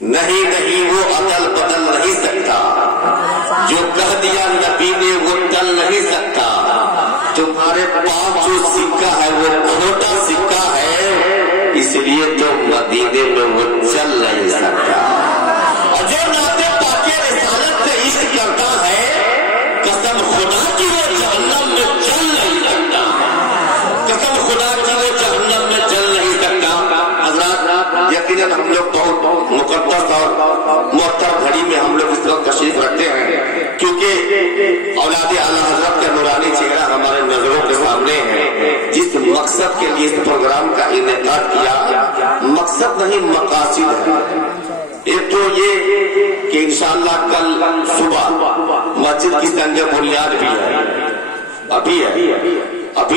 نہیں نہیں وہ عدل بدل نہیں سکتا، جو کہہ دیا نبی نے وہ ٹل نہیں سکتا، تمہارے پاس جو سکہ ہے وہ کھوٹا سکہ ہے، اس لیے تو مدینے میں وہ چل نہیں سکتا۔ اور جو نعت پاک رسالت سے عشق کرتا ہے قسم خدا کی وہ جہنم میں چل نہیں سکتا، قسم خدا کی وہ جہنم میں چل نہیں سکتا۔ حضرات یقیناً ہم لوگ بہت مقدس اور محترم گھڑی میں ہم لوگ اس وقت تشریف رکھتے ہیں، کیونکہ اولاد اعلیٰ حضرت کا نورانی چہرہ ہمارے نظروں کے سامنے ہے۔ جس مقصد کے لیے اس پروگرام کا انعقاد کیا، مقصد نہیں مقاصد ہے۔ ایک تو یہ کہ انشاءاللہ کل صبح مسجد کی سنگ بنیاد بھی ہے، ابھی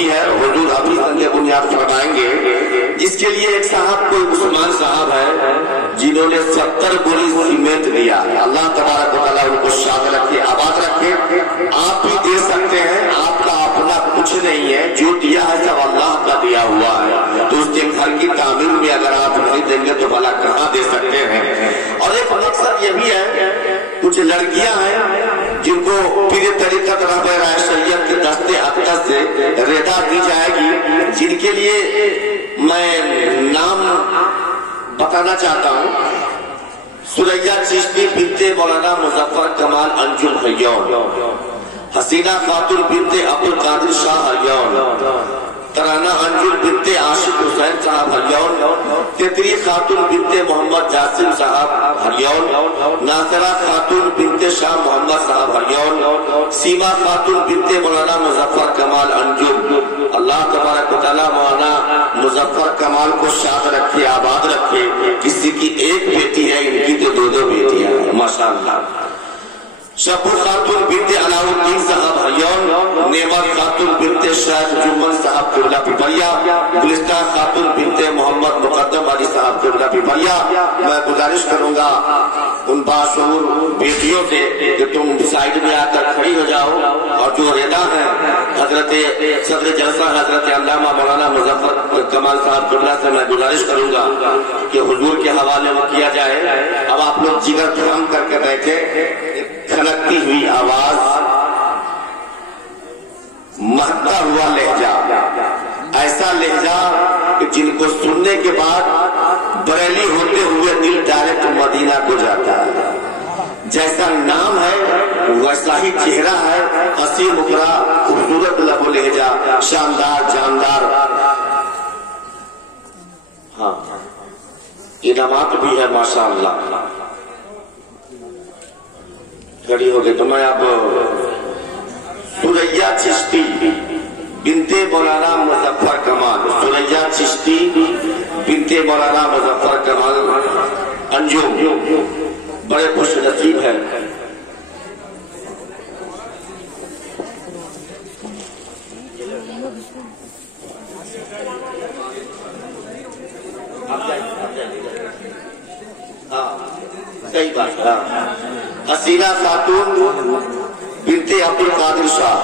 ہے حضور ابھی سنگ بنیاد فرمائیں گے، جس کے لیے ایک صاحب کوئی عثمان صاحب ہے جنہوں نے 70 بوری سیمنٹ دیا۔ اللہ تبارک و تعالیٰ ان کو شاد رکھے، آباد رکھے۔ آپ بھی دے سکتے ہیں، آپ کا اپنا کچھ نہیں ہے، جو دیا ہے سب اللہ کا دیا ہوا ہے، تو اس کے گھر کی تعمیر میں اگر آپ نہیں دیں گے تو بھلا کہاں دے سکتے ہیں۔ اور ایک مقصد یہ بھی ہے، کچھ لڑکیاں ہیں جن کو پیر طریقت رہبر شریعت کے دستے اقدس سے رضا دی جائے گی، جن کے لیے میں نام بتانا چاہتا ہوں۔ سریہ چشتی بنت مولانا مظفر کمال انجم حیون، حسینہ خاتون بنت عبدالقادر شاہ حیون، ترانہ انجم بنت عاشق حسین صاحب حیون، تتری خاتون بنت محمد جاسم صاحب حیون، ناصرہ خاتون بنت شاہ محمد صاحب حیون، سیما خاتون بنت مولانا مظفر کمال انجم۔ اللہ تبارک و تعالیٰ مولانا مظفر کمال کو شاد رکھے، آباد رکھے۔ کسی کی ایک بیٹی ہے، ان کی تو دو بیٹیاں ہیں ماشاءاللہ۔ شبو خاتون بنت علاء الدین صاحب حیون، نعمت خاتون بنت شیخ جمن صاحب قبلہ پیپریا، گلستہ خاتون بنت محمد مقدم علی صاحب قبلہ پیپریا۔ میں گزارش کروں گا ان باشعور بیٹیوں سے کہ تم سائیڈ میں آ کر کھڑی ہو جاؤ، اور جو رضا ہے حضرت صدر جلسہ حضرت علامہ مولانا مظفر کمال صاحب قبلہ سے میں گزارش کروں گا کہ حضور کے حوالے میں کیا جائے۔ اب آپ لوگ جگر تھام کر کے بیٹھے، کھنکتی ہوئی آواز، مہکتا ہوا لہجہ، ایسا لہجہ کہ جن کو سننے کے بعد بریلی ہوتے ہوئے دل ڈائریکٹ مدینہ کو جاتا ہے۔ جیسا نام ہے ویسا ہی چہرہ ہے، ہنسی مکرا، خوبصورت لب و لہجہ، شاندار جاندار۔ ہاں انعامات بھی ہے ماشاءاللہ۔ کھڑی ہو گئے تو میں اب سریہ چشتی بنت مولانا مظفر کمال، سریہ چشتی بنت مولانا مظفر کمال انجم بڑے خوش نصیب ہیں۔ صحیح بات ہے۔ حسینہ خاتون بنت عبدالقادر شاہ،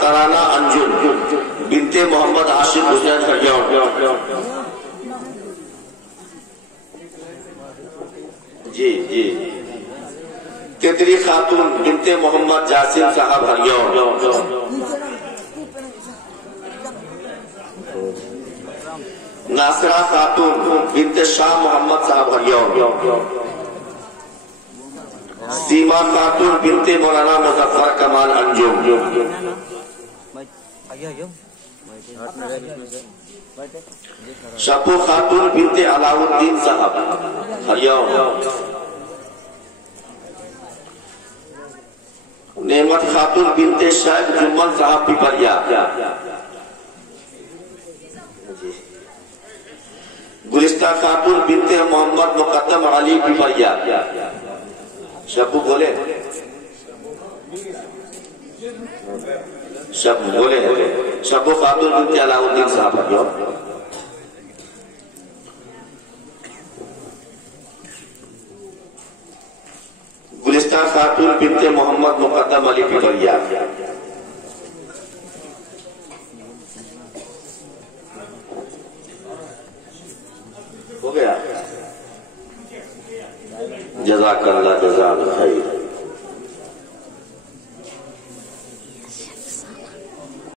ترانہ انجم بنت محمد عاشق حسین حیون، جی تتری خاتون بنت محمد جاسم صاحب حیون، ناصرہ خاتون بنت شاہ محمد صاحب حیون، سیما خاتون بنت مولانا مظفر کمال انجم، شبو خاتون بنت علاء الدین صاحب حیون، نعمت خاتون بنت شیخ جمن صاحب پیپریا، گلستہ خاتون بنت محمد مقدم علی پیپریا۔ شبو بولے، شبو خاتون بنت علاء الدین صاحب حیون، گلستہ خاتون بنت محمد مقدم علی پٹوریا. ہو گیا. جزاک اللہ جزاک خیر.